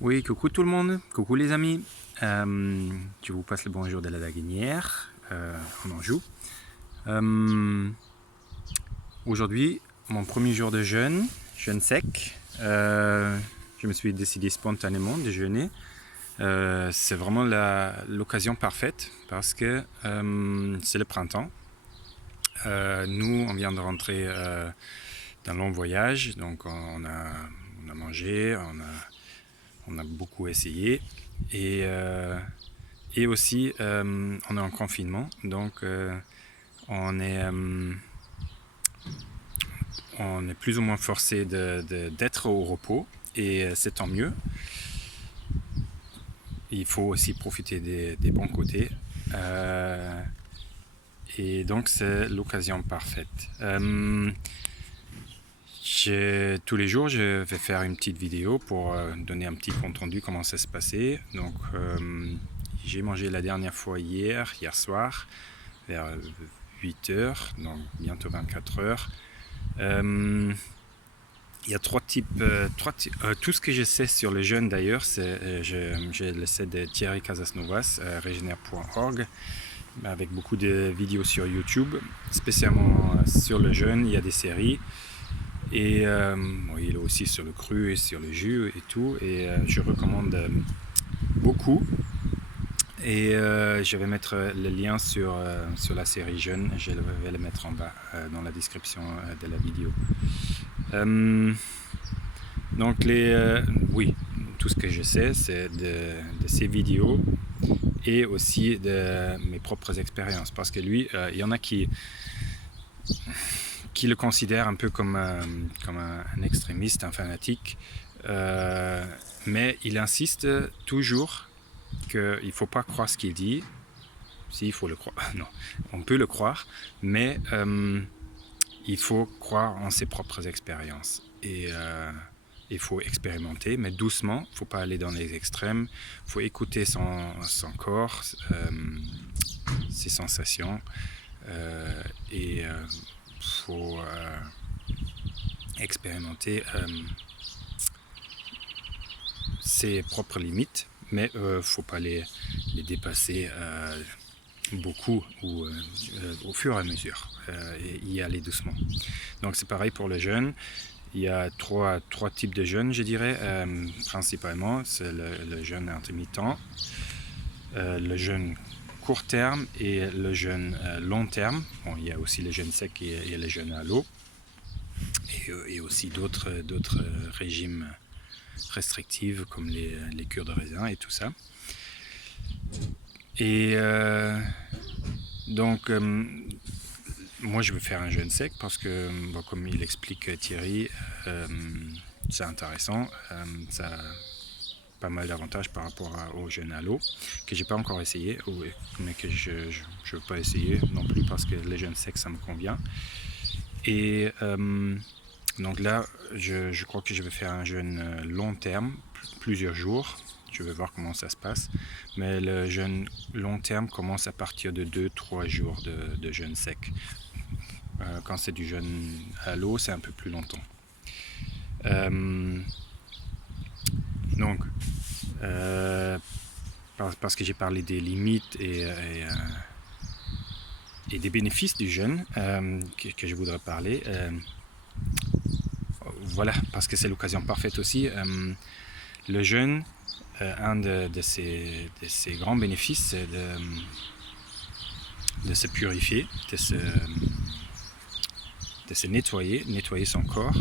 Oui, coucou tout le monde, coucou les amis. Je vous passe le bonjour de la Daguinière, en Anjou. Aujourd'hui, mon premier jour de jeûne sec. Je me suis décidé spontanément de jeûner. C'est vraiment l'occasion parfaite parce que c'est le printemps. Nous, on vient de rentrer d'un long voyage, donc on a mangé, on a beaucoup essayé et aussi on est en confinement, donc on est plus ou moins forcé d'être au repos et c'est tant mieux. Il faut aussi profiter des bons côtés et donc c'est l'occasion parfaite. Tous les jours, je vais faire une petite vidéo pour donner un petit compte rendu comment ça se passait. Donc, j'ai mangé la dernière fois hier soir, vers 8h, donc bientôt 24h. Il y a trois types. Tout ce que je sais sur le jeûne d'ailleurs, je le sais de Thierry Casasnovas, regener.org, avec beaucoup de vidéos sur YouTube, spécialement sur le jeûne. Il y a des séries. Et il est aussi sur le cru et sur le jus et tout. Et je recommande beaucoup. Et je vais mettre le lien sur la série Jeûne. Je vais le mettre en bas dans la description de la vidéo. Donc oui, tout ce que je sais, c'est de ces vidéos et aussi de mes propres expériences. Parce que lui, il y en a qui le considère un peu comme un extrémiste, un fanatique, mais il insiste toujours qu'il ne faut pas croire ce qu'il dit. Si, il faut le croire. Non, on peut le croire, mais il faut croire en ses propres expériences. Et il faut expérimenter, mais doucement. Il ne faut pas aller dans les extrêmes. Il faut écouter son corps, ses sensations, et faut expérimenter ses propres limites, mais faut pas les dépasser beaucoup ou au fur et à mesure, et y aller doucement. Donc c'est pareil pour le jeûne. Il y a trois types de jeûne, je dirais, principalement. C'est le jeûne intermittent, le jeûne court terme et le jeûne long terme. Bon, il y a aussi le jeûne sec et le jeûne à l'eau, et aussi d'autres régimes restrictifs comme les cures de raisin et tout ça. Et donc moi je veux faire un jeûne sec parce que comme il explique Thierry, c'est intéressant, ça a pas mal d'avantages par rapport au jeûne à l'eau, que j'ai pas encore essayé, mais que je veux pas essayer non plus parce que le jeûne sec ça me convient. Et donc là je crois que je vais faire un jeûne long terme, plusieurs jours. Je vais voir comment ça se passe, mais le jeûne long terme commence à partir de 2-3 jours de jeûne sec. Quand c'est du jeûne à l'eau, c'est un peu plus longtemps. Donc parce que j'ai parlé des limites et des bénéfices du jeûne que je voudrais parler, voilà, parce que c'est l'occasion parfaite aussi. Le jeûne, un de ses grands bénéfices, c'est de se purifier, de se nettoyer son corps,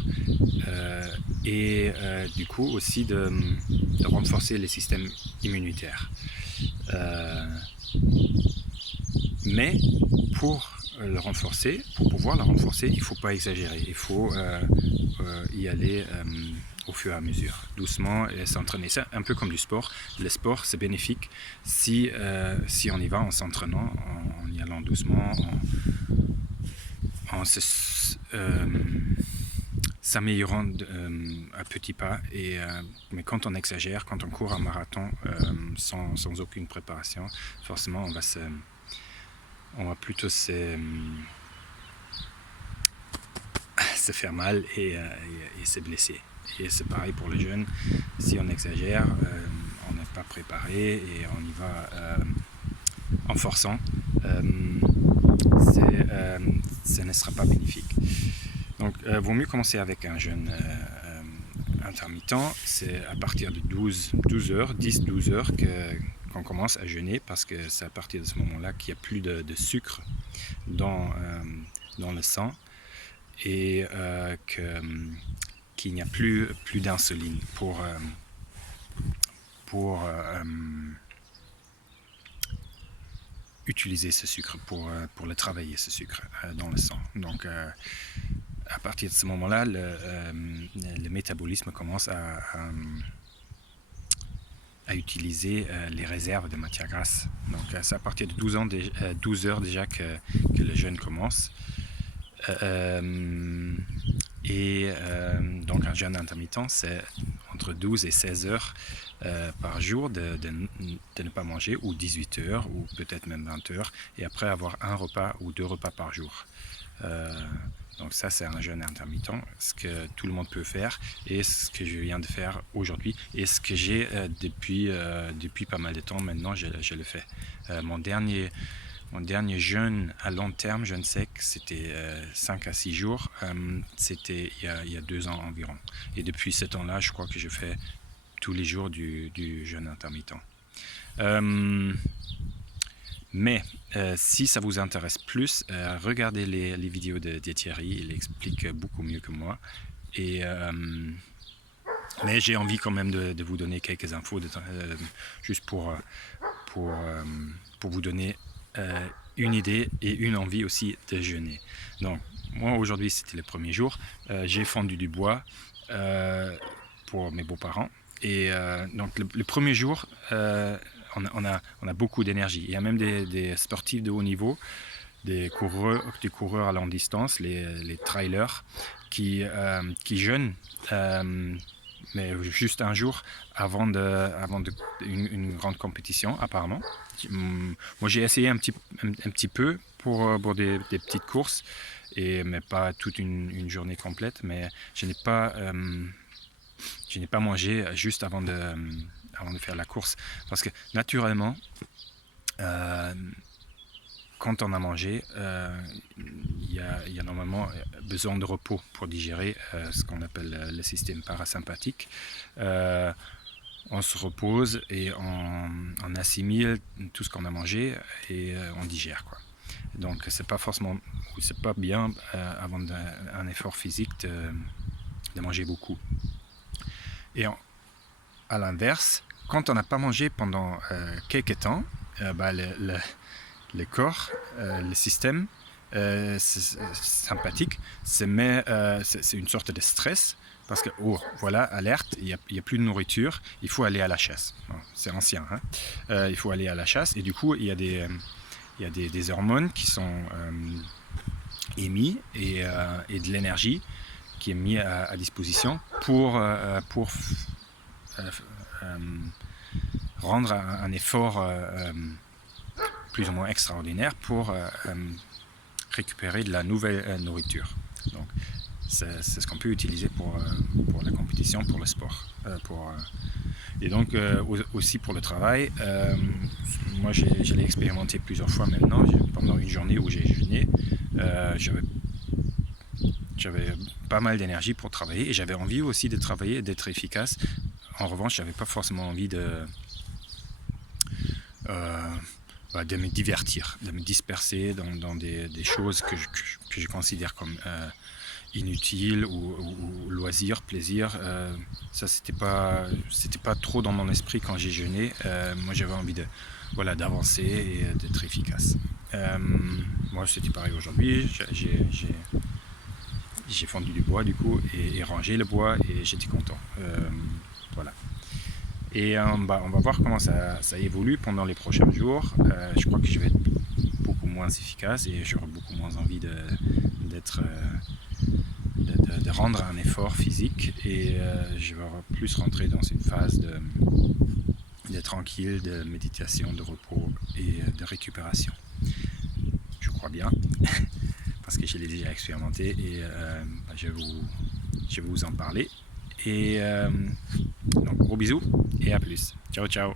et du coup aussi de renforcer le système immunitaire. Mais pour pouvoir le renforcer, il ne faut pas exagérer. Il faut y aller au fur et à mesure, doucement, et s'entraîner. C'est un peu comme du sport. Le sport, c'est bénéfique si on y va en s'entraînant, en y allant doucement, en s'améliorant à petits pas. Mais quand on exagère, quand on court un marathon sans aucune préparation, forcément on va plutôt se faire mal et se blesser. Et c'est pareil pour le jeûne, si on exagère, on n'est pas préparé et on y va en forçant, ce ne sera pas bénéfique. Donc vaut mieux commencer avec un jeûne intermittent. C'est à partir de 12 heures, 10-12 heures qu'on commence à jeûner, parce que c'est à partir de ce moment-là qu'il n'y a plus de sucre dans le sang et qu'il n'y a plus d'insuline pour utiliser ce sucre, pour le travailler, ce sucre dans le sang. Donc à partir de ce moment-là, le métabolisme commence à utiliser les réserves de matière grasse. Donc c'est à partir de 12 heures déjà que le jeûne commence. Donc un jeûne intermittent, c'est entre 12 et 16 heures par jour de ne pas manger, ou 18 heures, ou peut-être même 20 heures, et après avoir un repas ou 2 repas par jour. Donc ça, c'est un jeûne intermittent, ce que tout le monde peut faire, et ce que je viens de faire aujourd'hui, et ce que j'ai depuis pas mal de temps maintenant, je le fais. Mon dernier jeûne à long terme, jeûne sec, c'était 5 à 6 jours, c'était il y a 2 ans environ. Et depuis ce temps-là, je crois que je fais tous les jours du jeûne intermittent. Mais si ça vous intéresse plus, regardez les vidéos de Thierry, il explique beaucoup mieux que moi. Mais j'ai envie quand même de vous donner quelques infos, juste pour vous donner une idée et une envie aussi de jeûner. Donc moi aujourd'hui c'était le premier jour, j'ai fendu du bois pour mes beaux-parents, et donc le premier jour on a beaucoup d'énergie. Il y a même des sportifs de haut niveau, des coureurs à longue distance, les trailers qui jeûnent, mais juste un jour avant une grande compétition apparemment. Moi j'ai essayé un petit peu pour des petites courses, mais pas toute une journée complète, mais je n'ai pas mangé juste avant de faire la course, parce que naturellement quand on a mangé, il y a normalement besoin de repos pour digérer, ce qu'on appelle le système parasympathique. On se repose et on assimile tout ce qu'on a mangé et on digère, quoi. Donc c'est pas bien avant un effort physique de manger beaucoup. Et à l'inverse, quand on n'a pas mangé pendant quelques temps, le corps, le système sympathique c'est une sorte de stress, parce que voilà, alerte, il n'y a plus de nourriture, il faut aller à la chasse. C'est ancien, hein. Il faut aller à la chasse, et du coup il y a des hormones qui sont émises, et de l'énergie qui est mise à disposition pour rendre un effort plus ou moins extraordinaire pour récupérer de la nouvelle nourriture. Donc c'est ce qu'on peut utiliser pour la compétition, pour le sport, et donc aussi pour le travail. Moi je l'ai expérimenté plusieurs fois maintenant. Pendant une journée où j'ai jeûné, j'avais pas mal d'énergie pour travailler, et j'avais envie aussi de travailler et d'être efficace. En revanche, j'avais pas forcément envie de me divertir, de me disperser dans des choses que je considère comme inutiles, ou loisirs, plaisirs. Ça c'était pas trop dans mon esprit quand j'ai jeûné. Moi j'avais envie d'avancer et d'être efficace. Moi c'était pareil aujourd'hui. J'ai fendu du bois du coup, et rangé le bois, et j'étais content. Voilà. Et on va voir comment ça évolue pendant les prochains jours. Je crois que je vais être beaucoup moins efficace, et j'aurai beaucoup moins envie de rendre un effort physique, et je vais plus rentrer dans une phase de tranquille, de méditation, de repos et de récupération. Je crois bien, parce que je l'ai déjà expérimenté, et je vais vous en parler. Et donc, gros bisous et à plus. Ciao, ciao.